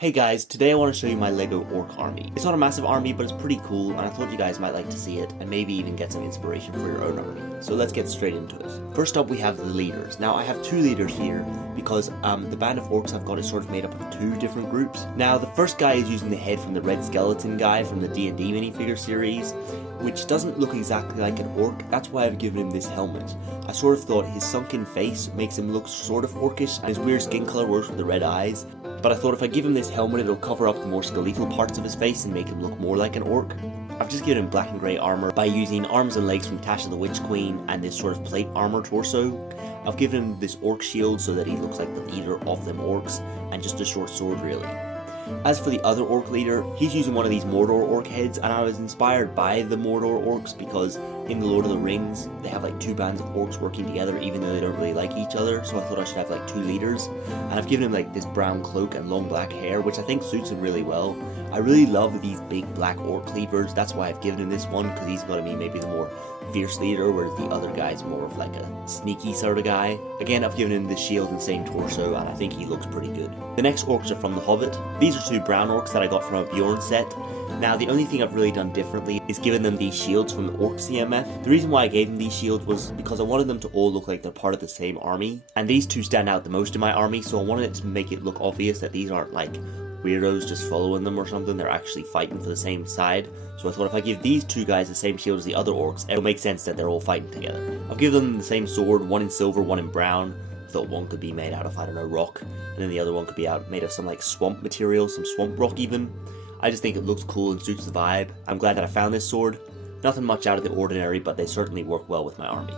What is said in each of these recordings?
Hey guys, today I want to show you my LEGO Orc army. It's not a massive army, but it's pretty cool, and I thought you guys might like to see it, and maybe even get some inspiration for your own army. So let's get straight into it. First up we have the leaders. Now I have two leaders here, because the band of orcs I've got is sort of made up of two different groups. Now the first guy is using the head from the red skeleton guy from the D&D minifigure series, which doesn't look exactly like an orc. That's why I've given him this helmet. I sort of thought his sunken face makes him look sort of orcish, and his weird skin color works with the red eyes. But I thought if I give him this helmet, it'll cover up the more skeletal parts of his face and make him look more like an orc. I've just given him black and grey armour by using arms and legs from Tasha the Witch Queen and this sort of plate armour torso. I've given him this orc shield so that he looks like the leader of them orcs, and just a short sword really. As for the other orc leader, he's using one of these Mordor orc heads, and I was inspired by the Mordor orcs because in the Lord of the Rings, they have like two bands of orcs working together even though they don't really like each other, so I thought I should have like two leaders. And I've given him like this brown cloak and long black hair, which I think suits him really well. I really love these big black orc cleavers, that's why I've given him this one, because he's going to be maybe the more fierce leader, whereas the other guy's more of like a sneaky sort of guy. Again, I've given him the shield and same torso, and I think he looks pretty good. The next orcs are from the Hobbit. These are two brown orcs that I got from a Bjorn set. Now, the only thing I've really done differently is given them these shields from the Orc CMF. The reason why I gave them these shields was because I wanted them to all look like they're part of the same army, and these two stand out the most in my army, so I wanted it to make it look obvious that these aren't like weirdos just following them or something, they're actually fighting for the same side. So I thought if I give these two guys the same shield as the other orcs, it'll make sense that they're all fighting together. I'll give them the same sword, one in silver, one in brown. I thought one could be made out of, I don't know, rock, and then the other one could be made of some like swamp material, some swamp rock even. I just think it looks cool and suits the vibe. I'm glad that I found this sword. Nothing much out of the ordinary, but they certainly work well with my army.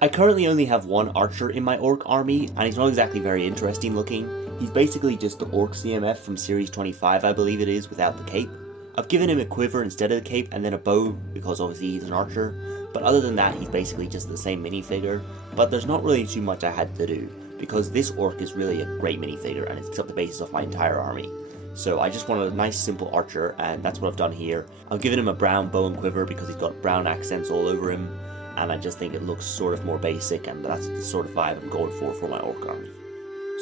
I currently only have one archer in my orc army, and he's not exactly very interesting looking. He's basically just the orc CMF from series 25, I believe it is, without the cape. I've given him a quiver instead of the cape, and then a bow, because obviously he's an archer. But other than that, he's basically just the same minifigure. But there's not really too much I had to do, because this orc is really a great minifigure, and it takes up the basis of my entire army. So I just wanted a nice simple archer, and that's what I've done here. I've given him a brown bow and quiver because he's got brown accents all over him, and I just think it looks sort of more basic, and that's the sort of vibe I'm going for my orc army.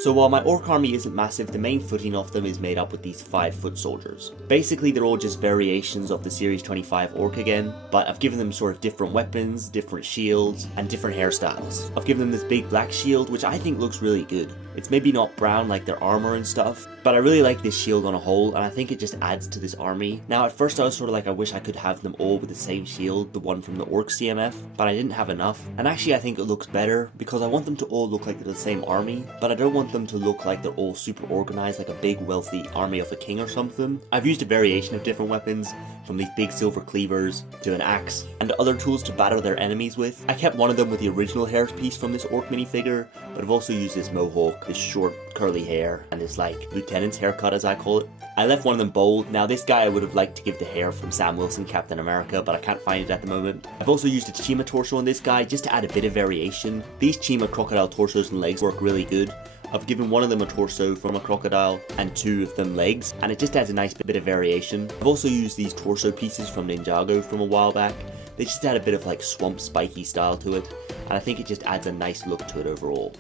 So while my orc army isn't massive, the main footing of them is made up with these 5-foot soldiers. Basically they're all just variations of the series 25 orc again, but I've given them sort of different weapons, different shields, and different hairstyles. I've given them this big black shield, which I think looks really good. It's maybe not brown like their armor and stuff, but I really like this shield on a whole, and I think it just adds to this army. Now at first I was sort of like, I wish I could have them all with the same shield, the one from the Orc CMF, but I didn't have enough. And actually I think it looks better, because I want them to all look like they're the same army, but I don't want them to look like they're all super organized like a big wealthy army of a king or something. I've used a variation of different weapons, from these big silver cleavers to an axe, and other tools to batter their enemies with. I kept one of them with the original hairpiece from this orc minifigure, but I've also used this mohawk, this short curly hair, and this like lieutenant's haircut as I call it. I left one of them bald. Now this guy I would have liked to give the hair from Sam Wilson, Captain America, but I can't find it at the moment. I've also used a Chima torso on this guy just to add a bit of variation. These Chima crocodile torsos and legs work really good. I've given one of them a torso from a crocodile and two of them legs, and it just adds a nice bit of variation. I've also used these torso pieces from Ninjago from a while back. They just add a bit of like swamp spiky style to it, and I think it just adds a nice look to it overall.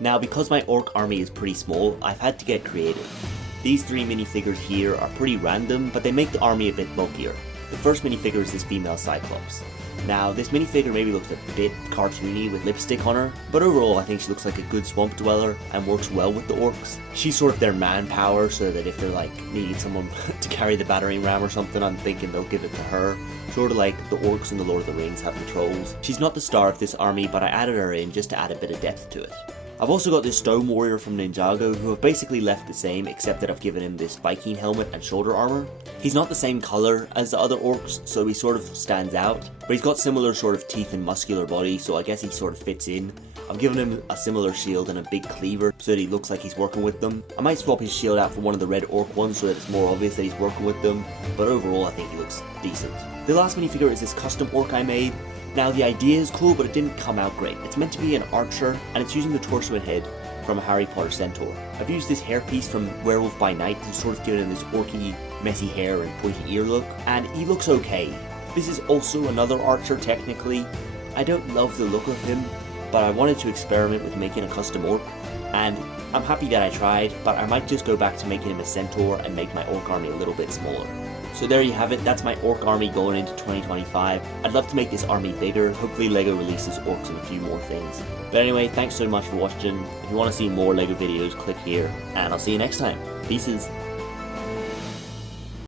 Now because my orc army is pretty small, I've had to get creative. These three minifigures here are pretty random, but they make the army a bit bulkier. The first minifigure is this female Cyclops. Now, this minifigure maybe looks a bit cartoony with lipstick on her, but overall I think she looks like a good swamp dweller and works well with the orcs. She's sort of their manpower, so that if they're like needing someone to carry the battering ram or something, I'm thinking they'll give it to her. Sort of like the orcs in the Lord of the Rings have the trolls. She's not the star of this army, but I added her in just to add a bit of depth to it. I've also got this stone warrior from Ninjago who have basically left the same, except that I've given him this Viking helmet and shoulder armor. He's not the same color as the other orcs, so he sort of stands out, but he's got similar sort of teeth and muscular body, so I guess he sort of fits in. I've given him a similar shield and a big cleaver so that he looks like he's working with them. I might swap his shield out for one of the red orc ones so that it's more obvious that he's working with them, but overall I think he looks decent. The last minifigure is this custom orc I made. Now the idea is cool, but it didn't come out great. It's meant to be an archer, and it's using the torso and head from a Harry Potter centaur. I've used this hairpiece from Werewolf by Night to sort of give him this orky, messy hair and pointy ear look, and he looks okay. This is also another archer technically. I don't love the look of him, but I wanted to experiment with making a custom orc. and I'm happy that I tried, but I might just go back to making him a centaur and make my orc army a little bit smaller. So there you have it, that's my orc army going into 2025. I'd love to make this army bigger. Hopefully LEGO releases orcs and a few more things. But anyway, thanks so much for watching. If you want to see more LEGO videos, click here, and I'll see you next time. Pieces.